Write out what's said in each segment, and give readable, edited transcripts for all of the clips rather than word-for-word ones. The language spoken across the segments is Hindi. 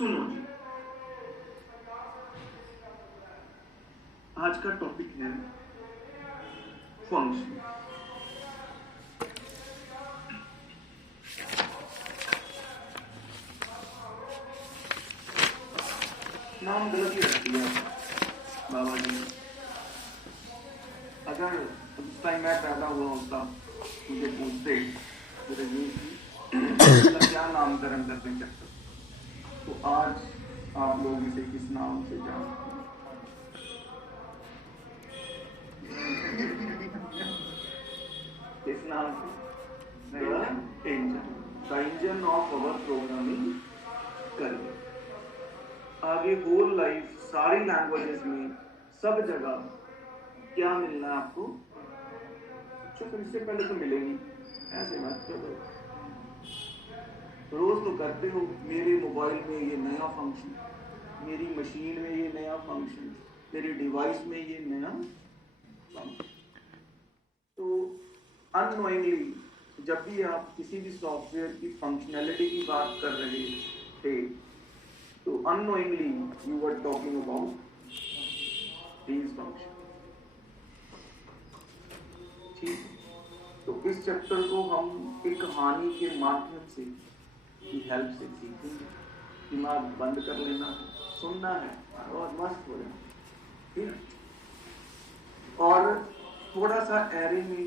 सुनो जी, आज का टॉपिक है फंक्शन। नाम गलत ही रख दिया बाबा जी ने। अगर उस टाइम मैं पैदा हुआ होता, मुझे पूछते क्या नामकरण करते चक्कर, तो आज आप लोग इसे किस नाम से जानते हैं? किस नाम से? Engine, the engine of our programming career. आगे होल लाइफ सारी लैंग्वेजेस में सब जगह क्या मिलना है आपको? अच्छा, फिर इससे पहले तो मिलेगी, ऐसे मत करो। रोज तो करते हो, मेरे मोबाइल में ये नया फंक्शन, मेरी मशीन में ये नया फंक्शन, मेरी डिवाइस में ये नया फंक्शन। तो अननोइंगली जब भी आप किसी भी सॉफ्टवेयर की फंक्शनैलिटी की बात कर रहे थे, तो unknowingly you were talking about these function. ठीक, तो इस चैप्टर को हम एक कहानी के माध्यम से की हेल्प से सीखेंगे। दिमाग बंद कर लेना है, सुनना है और मस्त हो जाना, ठीक। और थोड़ा सा एरे में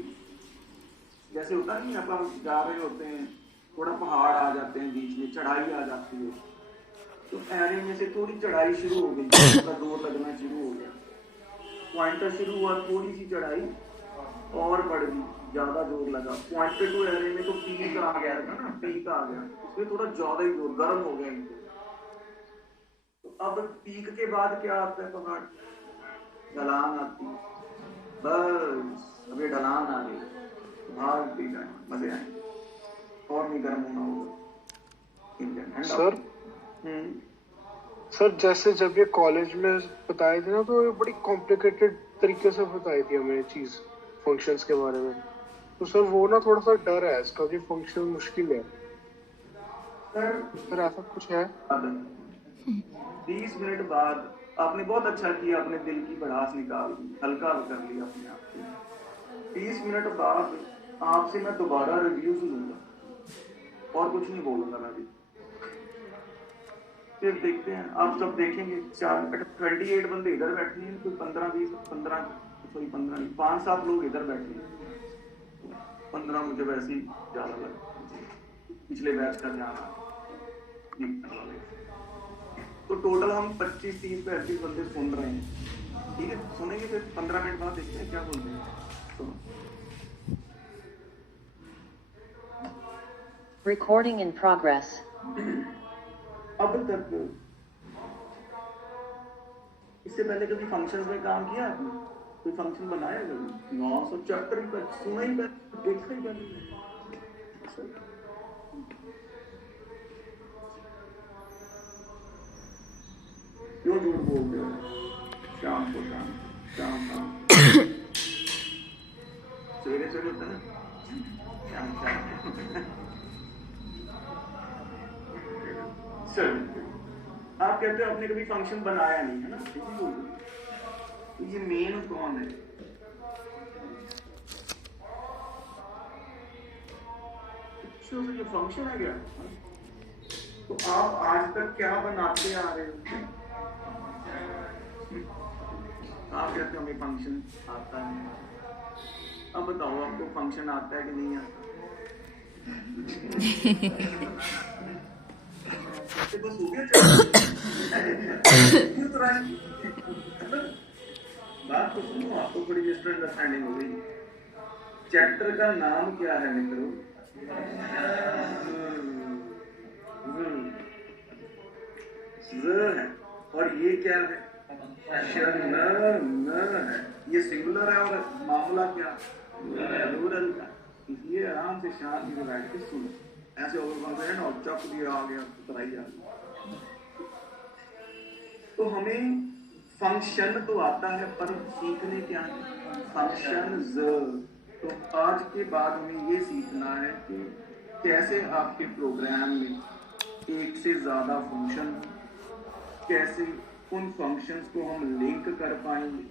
जैसे होता नहीं, आप जा रहे होते हैं, थोड़ा पहाड़ आ जाते हैं, बीच में चढ़ाई आ जाती है, तो एरे में से थोड़ी चढ़ाई शुरू हो गई, थोड़ा जोर लगना शुरू हो गया, पॉइंटर शुरू हुआ, थोड़ी सी चढ़ाई और बढ़ गई, ज्यादा जोर लगा, पॉइंटर टू एरे में तो पीक आ गया था ना, पीक आ गया, इसमें थोड़ा ज्यादा ही जोर, गर्म हो गया इनको। तो अब पीक के बाद क्या आता है? पहाड़, ढलान आती है, बस अभी ढलान आ गई, भाग भी जाए, मजे आएंगे, और नहीं गर्म होना होगा। सर जैसे जब ये कॉलेज में बताए थे ना, तो ये बड़ी कॉम्प्लिकेटेड तरीके से बताई थी हमें चीज फंक्शंस के बारे में। तो सर वो ना थोड़ा सा डर है इसका कि फंक्शन मुश्किल है। सर ऐसा कुछ है? 20 मिनट बाद आपने बहुत अच्छा किया, अपने दिल की भड़ास निकाल दी, हल्का कर लिया अपने आप को। 30 मिनट बाद आपसे मैं दोबारा रिव्यू लूंगा और कुछ नहीं बोलूंगा मैं भी। फिर देखते हैं, आप सब देखेंगे 28 बंदे इधर बैठे हैं, कोई 5-7 लोग इधर बैठे हैं, 15 मुझे वैसे ही ज्यादा लगा, पिछले बैच का ध्यान। तो टोटल हम 25-30-35 बंदे सुन रहे हैं, ठीक है, सुनेंगे, फिर 15 मिनट बाद देखते हैं क्या बोलते हैं। सुनो। Recording in progress. अब तक इससे पहले कभी फंक्शंस में काम किया आपने? कोई फंक्शन बनाया कभी? 900 चैप्टर ही पर सुना ही पर देखा ही पहले। क्यों झूठ बोलते हो? शाम को शाम सवेरे होता है, शाम सर आप कहते हो आपने कभी फंक्शन बनाया नहीं, है ना? तो ये मेन कौन है? ये फंक्शन है क्या? तो आप आज तक क्या बनाते आ रहे हो? आप कहते हो हमें फंक्शन आता है। अब बताओ आपको फंक्शन आता है कि नहीं आता? बस हो गया बात तो सुनो, आपको थोड़ी मिसअंडरस्टैंडिंग हो गई। चैप्टर का नाम क्या है मित्रों? है, और ये क्या है? है। ये सिंगुलर है और मामला क्या? प्लूरल का। इसलिए आराम से शांति से बैठ के सुनो, ऐसे ओवर और चक दिया आ गया कराई आ गया। तो हमें फंक्शन तो आता है, पर सीखने क्या है? फंक्शन। तो आज के बाद हमें ये सीखना है कि कैसे आपके प्रोग्राम में एक से ज्यादा फंक्शन कैसे उन फंक्शंस को हम लिंक कर पाएंगे,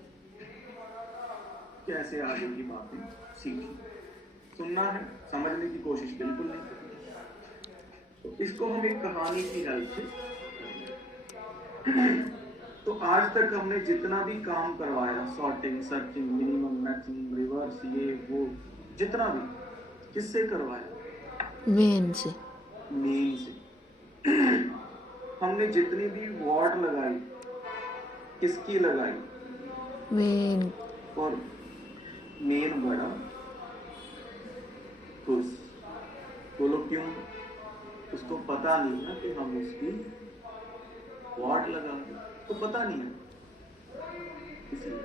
कैसे आगे की बातें सीखें। सुनना है, समझने की कोशिश बिल्कुल नहीं करनी। तो इसको हम एक कहानी की हेल्प से, तो आज तक हमने जितना भी काम करवाया, sorting, searching, minimum, maximum, reverse, ये वो, जितना भी किससे करवाया? मेन से। मेन से। हमने जितनी भी वॉर्ड लगाई, किसकी लगाई? मेन। और मेन बड़ा खुश। बोलो क्यों? उसको पता नहीं ना कि हम उसकी वॉर्ड लगा रहे, तो पता नहीं है इसलिए।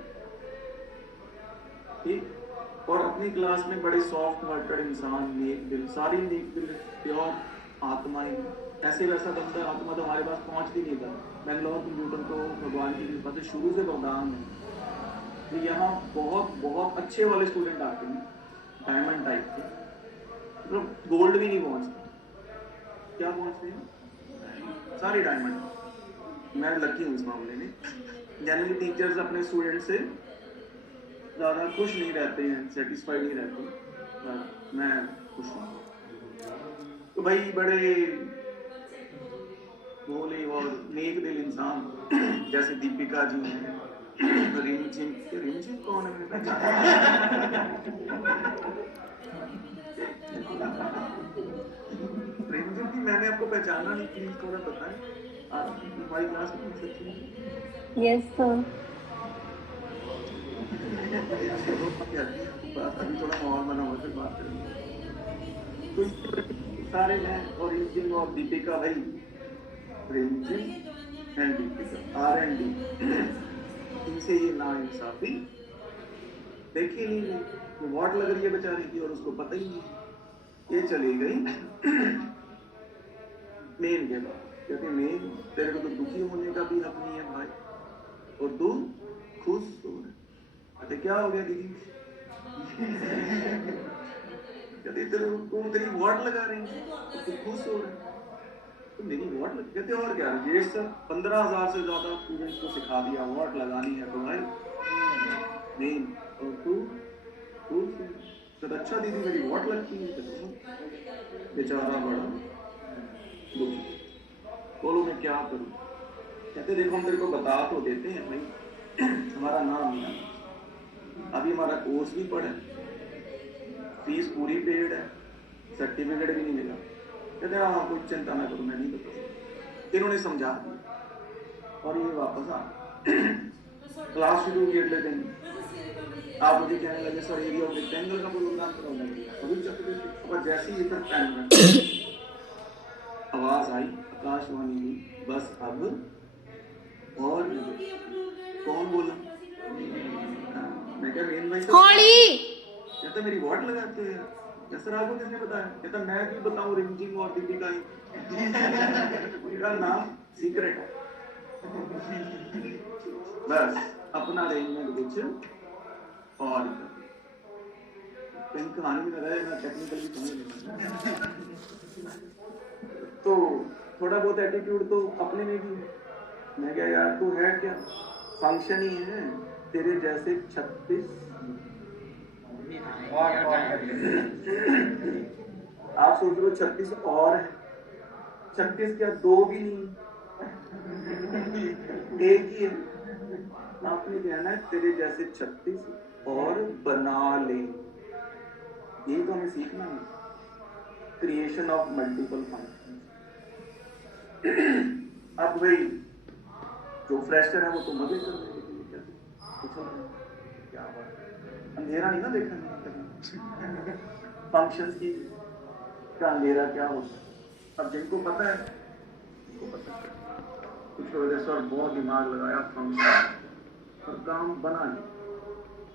ठीक। और अपनी क्लास में बड़े सॉफ्ट हार्टेड इंसान, नेक दिल, सारी नेक दिल, प्योर आत्माएं, ऐसे वैसा बंदा आत्मा तो हमारे पास पहुंच भी नहीं था। बेंगलोर कंप्यूटर को भगवान की कृपा से शुरू से वरदान है। तो यहाँ बहुत बहुत अच्छे वाले स्टूडेंट आते हैं, डायमंड टाइप के, मतलब गोल्ड भी नहीं पहुंचते। क्या पहुंचते हैं? सारे डायमंड। मैं लकी हूँ इस मामले में। जनरली टीचर्स अपने स्टूडेंट से ज़्यादा खुश नहीं रहते हैं, सेटिस्फाइड नहीं रहते। मैं खुश हूँ। तो भाई बड़े भोले और नेक दिल इंसान जैसे दीपिका जी हैं, रिमझिम कौन है? मैंने पहचाना। रिमझिम की मैंने आपको पहचाना नहीं, प्लीज थोड़ा बताएं। आप हमारी क्लास में पूछ सकती हैं? Yes sir. अभी थोड़ा माहौल बना हुआ, फिर बात करेंगे। तो सारे हैं, और रिमझिम और दीपिका भाई, रिमझिम एंड दीपिका, R&D, इनसे ये ना इंसाफी देखी नहीं गई। वो वॉट लग रही है बेचारी की और उसको पता ही नहीं। ये चली गई मेन के बाद, क्योंकि मेन तेरे को तो दुखी होने का भी हक नहीं है भाई, और तू खुश हो रहे। अच्छा क्या हो गया दीदी? कहते तेरी वॉट लगा रही है, तू खुश हो रहे। तो मेरी वॉट लग, कहते और क्या? ये सर 15,000 से ज्यादा स्टूडेंट्स को सिखा दिया वॉट लगानी है तो भाई नहीं, और तू तो अच्छा दीदी मेरी वॉट लगती है। बेचारा बड़ा दुखी। बोलो मैं क्या करूं? कहते देखो हम तेरे को बता तो देते हैं भाई, हमारा नाम नहीं है, अभी हमारा कोर्स भी पढ़ा, फीस पूरी पेड है, सर्टिफिकेट भी नहीं मिला। कहते हाँ कोई चिंता ना करो, मैं नहीं बता सकता। इन्होंने समझा दिया और ये वापस आ क्लास शुरू की अगले दिन। आप मुझे कहने लगे सर एरिया ऑफ रेक्टेंगल का प्रोग्राम कराना है, अभी चक्कर। और जैसे ही इधर पेन में आवाज आई आकाशवाणी की, बस अब और कौन बोला? मैं क्या मेन भाई होली। कहता मेरी वॉट लगाते हैं। सर आपको किसने बताया? कहता मैं भी बताऊं, रिमझिम और दीपिका ही। मेरा नाम सीक्रेट है। बस अपना अरेंजमेंट कुछ और कहीं कहानी में लगाया ना, टेक्निकल भी समझ नहीं। तो थोड़ा बहुत एटीट्यूड तो अपने में भी। मैं क्या यार तू है क्या, फंक्शन ही है तेरे जैसे 36। आप सोच लो 36 और है, 36 क्या 2 भी नहीं, एक ही है। आपने कहना है तेरे जैसे 36 और बना ले। यही तो हमें सीखना है, क्रिएशन ऑफ मल्टीपल फंक्शन। अब भाई जो फ्रेशर है वो तो मजे कर रहे हैं, क्या बात, अंधेरा नहीं ना देखा फंक्शंस की का अंधेरा क्या होता है। अब जिनको पता है उनको पता है, कुछ वजह से और बहुत दिमाग लगाया फंक्शन और काम बना नहीं।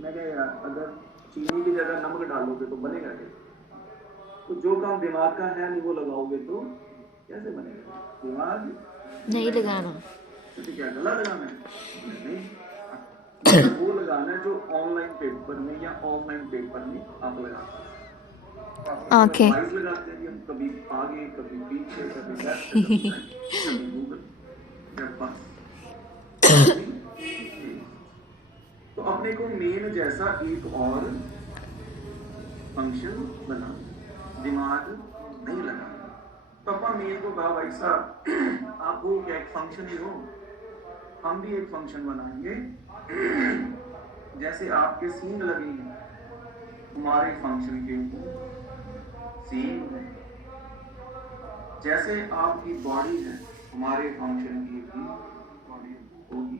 मैं क्या यार अगर चीनी की जगह नमक डालोगे तो बनेगा क्या? तो जो काम दिमाग का है नहीं वो लगाओगे तो कैसे बनेगा? दिमाग नहीं लगाना। क्या गला लगाना है? नहीं, वो लगाना है जो ऑनलाइन पेपर में या ऑफलाइन पेपर में आप लगाते हैं। ओके। लगाते हैं हम कभी आगे कभी पीछे कभी लेफ्ट कभी गूगल, को मेन जैसा एक और फंक्शन बना, दिमाग नहीं लगा। पापा मेन को कहा भाई साहब आप वो क्या एक फंक्शन ही हो, हम भी एक फंक्शन बनाएंगे। जैसे आपके सींग लगे हैं हमारे फंक्शन के सींग है, जैसे आपकी बॉडी है हमारे फंक्शन की भी बॉडी होगी।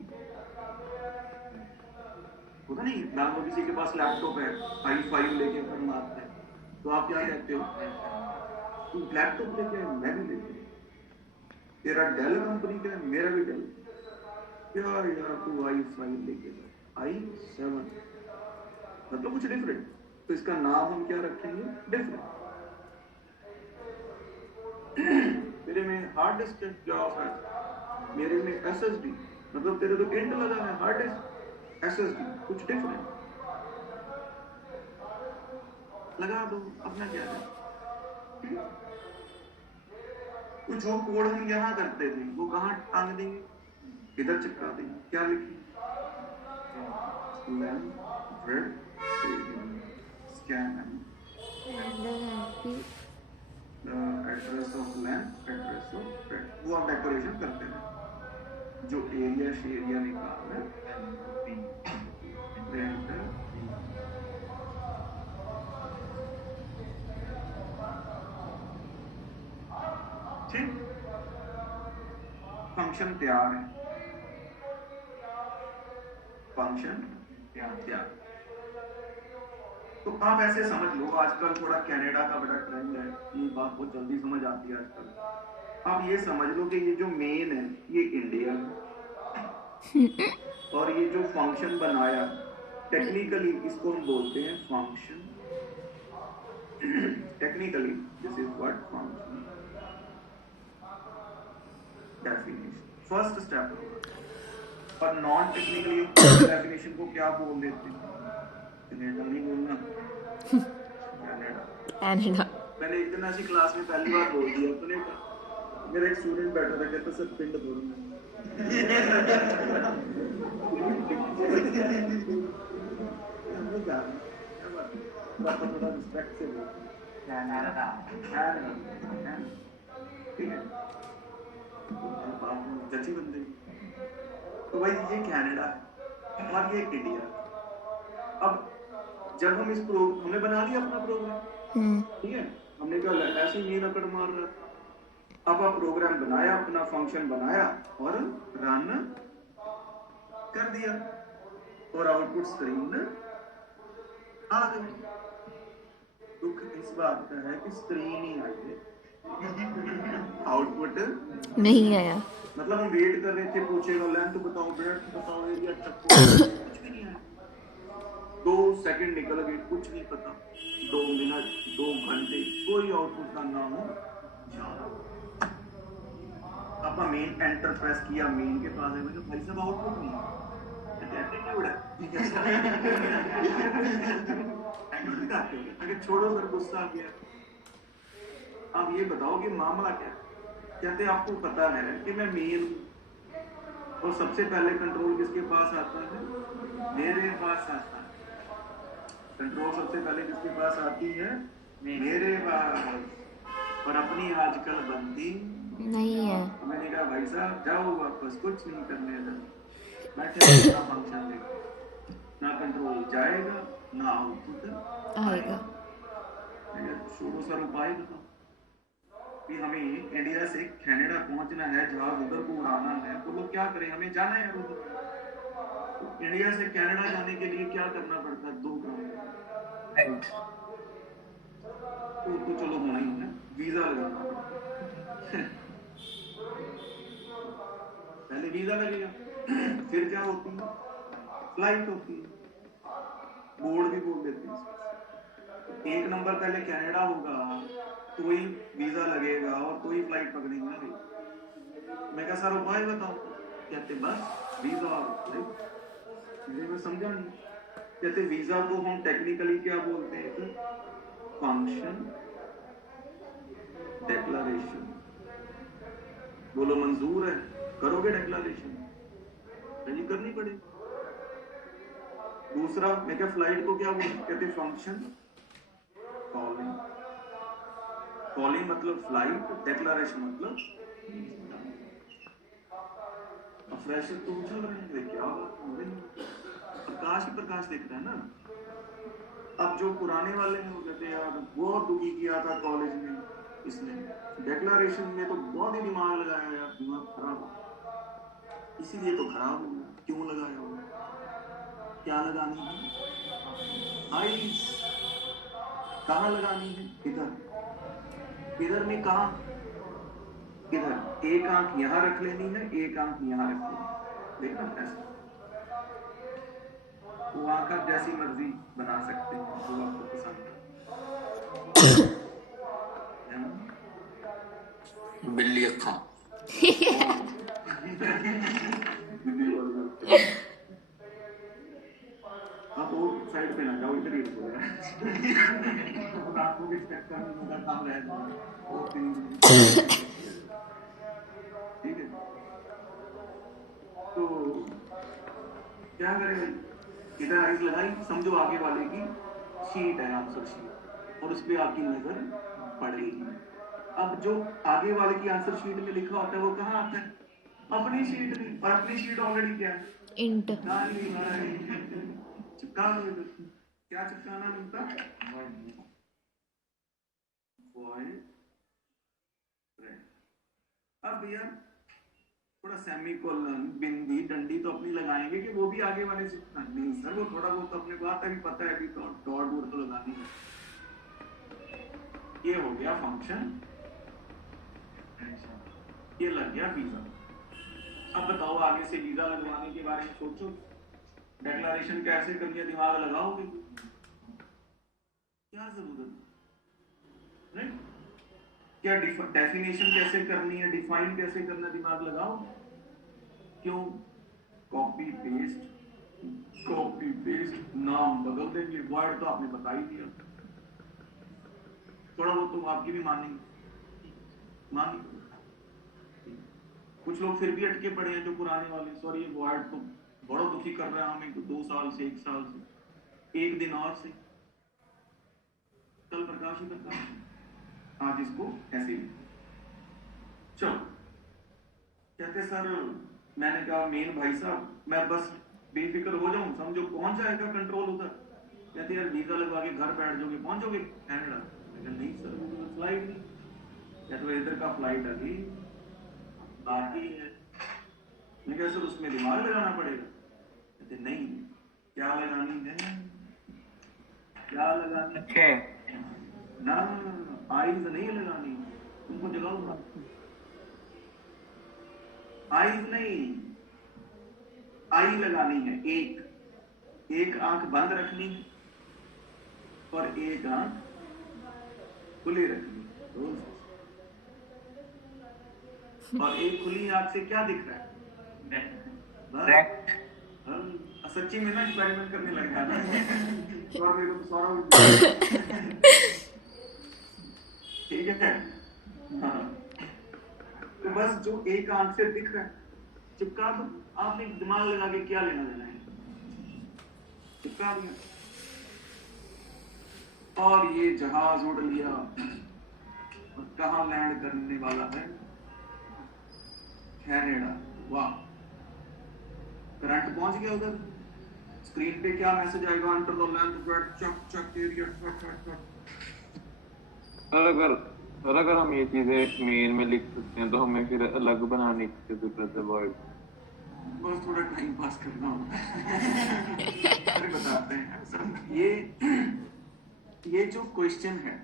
होता नहीं मान लो किसी के पास लैपटॉप है, i5 लेके अपन मारते हैं, तो आप क्या कहते हो, तू लैपटॉप लेके आए, मैं भी लेके आया। तेरा डेल कंपनी का है, मेरा भी डेल। यार तू i5 लेके आया, i7 मतलब कुछ डिफरेंट, तो इसका नाम हम क्या रखेंगे, डिफरेंट। तेरे में हार्ड डिस्क क्या ऑफर है, मेरे में SSD, मतलब तेरे तो इंट लगा है, हार्ड डिस्क SSD कुछ डिफरेंट लगा दो, अपना क्या है। कुछ जो कोड हम यहाँ करते थे वो कहाँ टांग देंगे, इधर चिपका देंगे, क्या लिखेंगे, scan address of land, address of bread, वो हम डेकोरेशन करते हैं। जो एरिया शेरिया निकाल है ठीक, फंक्शन तैयार है, फंक्शन तैयार। तो आप ऐसे समझ लो, आजकल थोड़ा कनाडा का बड़ा ट्रेंड है, ये बात बहुत जल्दी समझ आती है आजकल। आप ये समझ लो कि ये जो मेन है ये इंडिया है, और ये जो फंक्शन बनाया टेक्निकली इसको हम बोलते हैं function. Technically this is what function definition, first step. और नॉन टेक्निकली डेफिनेशन को क्या बोल देते हैं, कनाडा नहीं बोलना, कनाडा। मैंने एक दिन ऐसी क्लास में पहली बार बोल दिया, कनाडा। मेरा एक स्टूडेंट बैठा था, कहता सर पिंड बोलना। थोड़ा रिस्पेक्ट से बोलते ठीक है, जची बंदे। तो भाई ये कनाडा है और ये इंडिया। अब जब हम हमने बना लिया अपना प्रोग्राम, ठीक है, हमने क्या ऐसे ही अकड़ मार रहा था। अब आप प्रोग्राम बनाया, अपना फंक्शन बनाया और रन कर दिया, और आउटपुट स्क्रीन आ गई। दुख इस बात का है कि स्क्रीन ही आई है, आउटपुट नहीं आया। मतलब हम वेट कर रहे थे, पूछेगा लेंथ बताओ, ब्रेड्थ बताओ, एरिया कुछ भी नहीं आया। 2 सेकंड निकल गए, कुछ नहीं पता, 2 मिनट 2 घंटे, कोई आउटपुट का नाम हो आप मेन एंटर प्रेस किया, मेन के पास है, मैंने भाई साहब आउटपुट नहीं है, एटीट्यूड है। अगर छोड़ो सर, गुस्सा आ गया। आप ये बताओ कि मामला क्या है। कहते आपको पता है कि मैं मेन हूं, और सबसे पहले कंट्रोल किसके पास आता है, मेरे पास आता है। कंट्रोल सबसे पहले किसके पास आती है, मेरे पास। और अपनी आजकल बनती नहीं है। मैंने कहा भाई साहब जाओ वापस, कुछ नहीं करने दो, बैठे फंक्शन देखो, ना कंट्रोल जाएगा ना आउटपुट आएगा। छोड़ो सर, उपाय बताओ कि हमें इंडिया से कनाडा पहुंचना है, जहाज उधर को उड़ाना है, तो लोग क्या करें, हमें जाना है उधर। तो इंडिया से कनाडा जाने के लिए क्या करना पड़ता है, 2 काम। तो चलो होना ही है, वीजा लगाना पड़ता। पहले वीजा लगेगा, फिर क्या होती है, फ्लाइट होती है, बोर्ड भी बोल देते हैं। 1 नंबर पहले कनाडा होगा, तो ही वीजा लगेगा और तो ही फ्लाइट पकड़ेंगे ना भाई। मैं क्या सर उपाय बताओ, कहते बस वीजा और फ्लाइट। मैं समझा नहीं, कहते वीजा को हम टेक्निकली क्या बोलते हैं कि फंक्शन डेक्लरेशन। बोलो मंजूर है, करोगे डेक्लरेशन, करनी पड़ेगी। दूसरा मैं क्या फ्लाइट को क्या कहते फंक्शन कॉलिंग, कॉलिंग मतलब फ्लाइट, डिक्लेरेशन मतलब फ्रेशर तो उछल रहे हैं, क्या बात हो रही है, प्रकाश ही प्रकाश दिख रहा है ना। अब जो पुराने वाले हैं वो कहते हैं यार बहुत दुखी किया था कॉलेज में इसने, डिक्लेरेशन में तो बहुत ही दिमाग लगाया यार, दिमाग खराब हो, इसीलिए तो खराब हो गया। क्यों लगाया हो, क्या लगानी है, आईज कहाँ लगानी है, इधर, इधर में कहा, इधर एक आंख यहाँ रख लेनी है, एक आंख यहाँ रख लेनी है, देखना ऐसा, वो आंख आप जैसी मर्जी बना सकते हैं जो आपको पसंद है ना? बिल्ली अक्खा हाँ तो साइड पे ना जाओ, इधर ही रुको यार आपको भी चेक करने का काम रहेगा और ठीक है। तो क्या करें भाई, इधर आइज लगाई, समझो आगे वाले की शीट है, आंसर शीट, और उस पर आपकी नजर पड़ेगी। अब जो आगे वाले की आंसर शीट में लिखा होता है वो कहाँ आता है, अपनी शीट में, और अपनी शीट ऑलरेडी क्या है, इंट। चिपका दो इधर, क्या चिपकाना मिलता, अब भैया थोड़ा सेमीकोलन, बिंदी, डंडी तो अपनी लगाएंगे कि वो भी आगे वाले से नहीं सर, वो थोड़ा बहुत अपने को आता है, पता है अभी तो डॉट वोट तो लगानी है। ये हो गया फंक्शन, ये लग गया वीजा। अब बताओ आगे से वीजा लगवाने के बारे में सोचो, डिक्लेरेशन कैसे करनी है, दिमाग लगाओगे, क्या जरूरत है, क्या डेफिनेशन कैसे करनी है, डिफाइन कैसे करना, दिमाग लगाओ, क्यों, कॉपी पेस्ट, नाम बदल देंगे, वर्ड तो आपने बता ही दिया, थोड़ा बहुत तो आपकी भी मानेंगे, कुछ लोग फिर भी अटके पड़े हैं जो पुराने वाले, सॉरी ये वर्ड तो बड़ा दुखी कर रहा है हमें तो 2 साल से, 1 साल से, 1 दिन और से, कल प्रकाश ही प्रकाश, आज इसको ऐसे ही चलो। कहते सर मैंने कहा मेन भाई साहब मैं बस बेफिक्र हो जाऊं, समझो पहुंच जाएगा कंट्रोल उधर, कहते यार वीजा लगवा के घर बैठ जाओगे, पहुंच जाओगे कनाडा, नहीं सर वो तो फ्लाइट नहीं, या तो इधर का फ्लाइट अभी बाकी है, मैं कहा सर उसमें दिमाग लगाना पड़ेगा, कहते नहीं, क्या लगानी है, क्या लगानी है ना, आइज नहीं लगानी, तुमको जगाऊंगा, आइज नहीं, आई लगानी है, एक आंख बंद रखनी है और एक आंख खुली रखनी है, और एक खुली आंख से क्या दिख रहा है, सच्ची में ना एक्सपेरिमेंट करने लग गया ना और मेरे को तो सारा ठीक है, हाँ तो बस जो एक आंख से दिख रहा है चिपका दो, आपने दिमाग लगा के क्या लेना देना है, चिपका दिया, और ये जहाज उड़ लिया और कहाँ लैंड करने वाला है, कनाडा, वाह, करंट पहुंच गया उधर, स्क्रीन पे क्या मैसेज आएगा, अंडर द लैंड ब्रेड चक चक एरिया, अगर हम ये चीजें मेन में लिख सकते हैं तो हमें फिर अलग बनाने की जरूरत है वर्ड, बस थोड़ा टाइम पास करना होता है अरे बताते हैं सर, ये जो क्वेश्चन है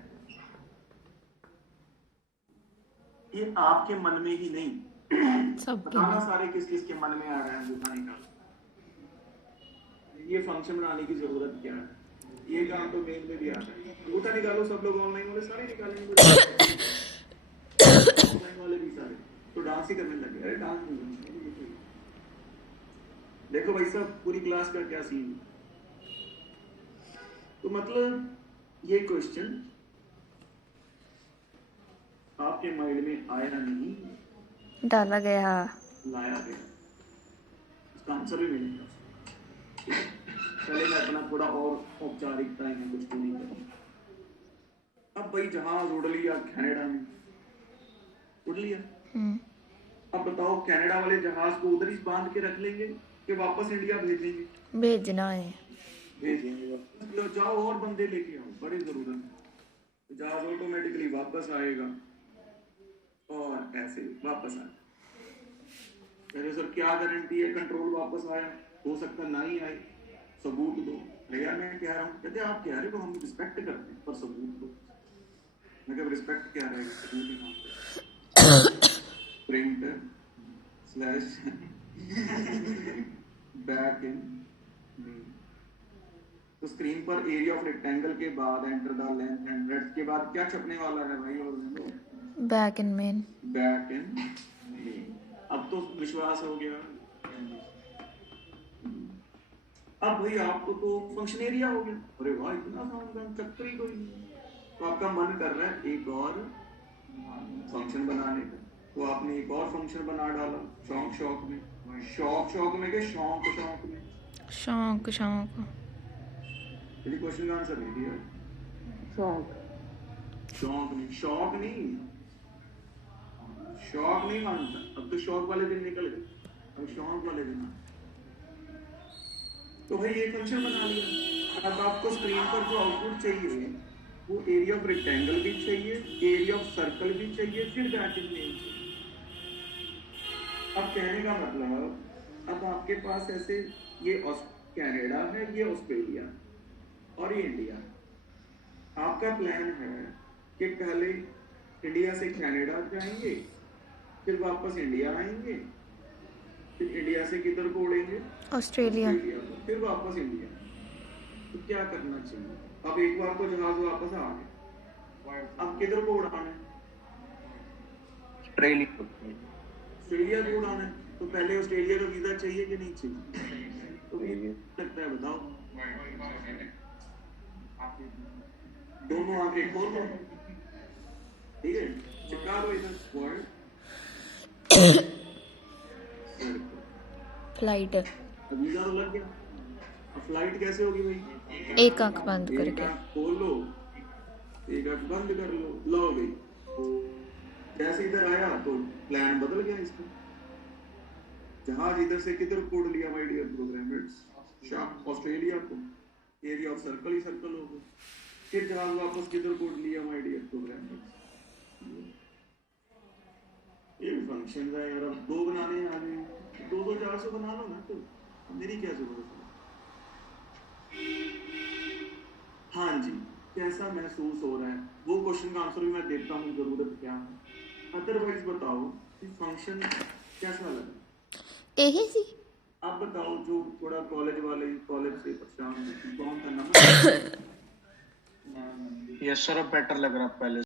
ये आपके मन में ही नहीं, बताना सारे किस किस के मन में आ रहे हैं, बताने का ये फंक्शन बनाने की जरूरत क्या है, ये काम तो मेन में भी आता है, अंगूठा निकालो, सब लोग ऑनलाइन वाले सारे निकालेंगे ऑनलाइन वाले भी सारे तो डांस ही करने लगे, अरे डांस नहीं, देखो भाई साहब पूरी क्लास का क्या सीन, तो मतलब ये क्वेश्चन आपके माइंड में आया नहीं, डाला गया, लाया गया, इसका आंसर भी मिलेगा। पहले मैं अपना थोड़ा और औपचारिकताएं हैं कुछ पूरी करूँ। अब भाई जहाज उड़ लिया कनाडा में, उड़ लिया। अब बताओ कनाडा वाले जहाज को उधर ही बांध के रख लेंगे कि वापस इंडिया भेजेंगे? भेजना है। भेजेंगे वापस। तो जाओ और बंदे लेके आओ, बड़ी जरूरत है। जहाज ऑटोमेटिकली वापस आएगा और ऐसे वापस आएगा। अरे सर क्या गारंटी है कंट्रोल वापस आया? हो सकता ना ही आए, सबूत दो। भैया मैं कह रहा हूँ, कहते आप कह रहे हो हम रिस्पेक्ट करते हैं पर सबूत दो। मैं कह रिस्पेक्ट क्या रहेगा, सबूत ही मांगते। प्रिंट स्लैश बैक इन, तो स्क्रीन पर एरिया ऑफ रेक्टेंगल के बाद enter the length and breadth के बाद क्या छपने वाला है भाई? और back in main. Back in main. अब तो विश्वास हो गया। अब भाई आपको तो फंक्शन एरिया हो गया। अरे वाह इतना साउंड चक्कर ही कोई नहीं। तो आपका मन कर रहा है एक और फंक्शन बनाने का, तो आपने एक और फंक्शन बना डाला शौक शौक में। शौक में के शौक में शौक शौक यदि क्वेश्चन का आंसर नहीं दिया। शौक नहीं मानता। अब तो शौक वाले दिन निकल गए, अब शौक वाले दिन। तो भाई ये फंक्शन बना लिया। अब आपको स्क्रीन पर जो आउटपुट चाहिए वो एरिया ऑफ रेक्टेंगल भी चाहिए, एरिया ऑफ सर्कल भी चाहिए, फिर बैक इन मेन चाहिए। अब कहने का मतलब, अब आपके पास ऐसे ये कनाडा है, ये ऑस्ट्रेलिया और ये इंडिया। आपका प्लान है कि पहले इंडिया से कनाडा जाएंगे, फिर वापस इंडिया आएंगे, फिर इंडिया से किधर को उड़ेंगे? ऑस्ट्रेलिया। फिर वापस इंडिया। तो क्या करना चाहिए? अब एक बार तो जहाज वापस आ गए, अब किधर को उड़ाना है? ऑस्ट्रेलिया को उड़ाना है। तो पहले ऑस्ट्रेलिया का वीजा चाहिए कि नहीं चाहिए? तो लगता है बताओ। दोनों आंखें खोल लो, ठीक है, चिपका दो इधर वर्ड फ्लाइट। वीजा तो लग गया। अब फ्लाइट कैसे होगी भाई? एक आंख बंद एक करके। आंख खोल लो, एक आंख बंद कर लो, लो गई। जैसे इधर आया तो प्लान बदल गया इसका। जहाज इधर से किधर को उड़ लिया माय डियर प्रोग्रामर्स? ऑस्ट्रेलिया को। Area of circle he circle हो गया। फिर जहाज वापस किधर को उड़ लिया माय डियर प्रोग्रामर्स? ये फंक्शन है यार। अब दो बनाने हैं आगे, 2 400 बना लो ना। तो मेरी क्या जरूरत है? हाँ जी, कैसा महसूस हो रहा है वो क्वेश्चन का आंसर भी मैं देता हूँ, जरूरत क्या है। अदरवाइज बताओ कि फंक्शन कैसा लगा? यही सी। आप बताओ जो थोड़ा कॉलेज से परेशान कौन था नंबर? यस सर अब बेटर लग रहा है पहले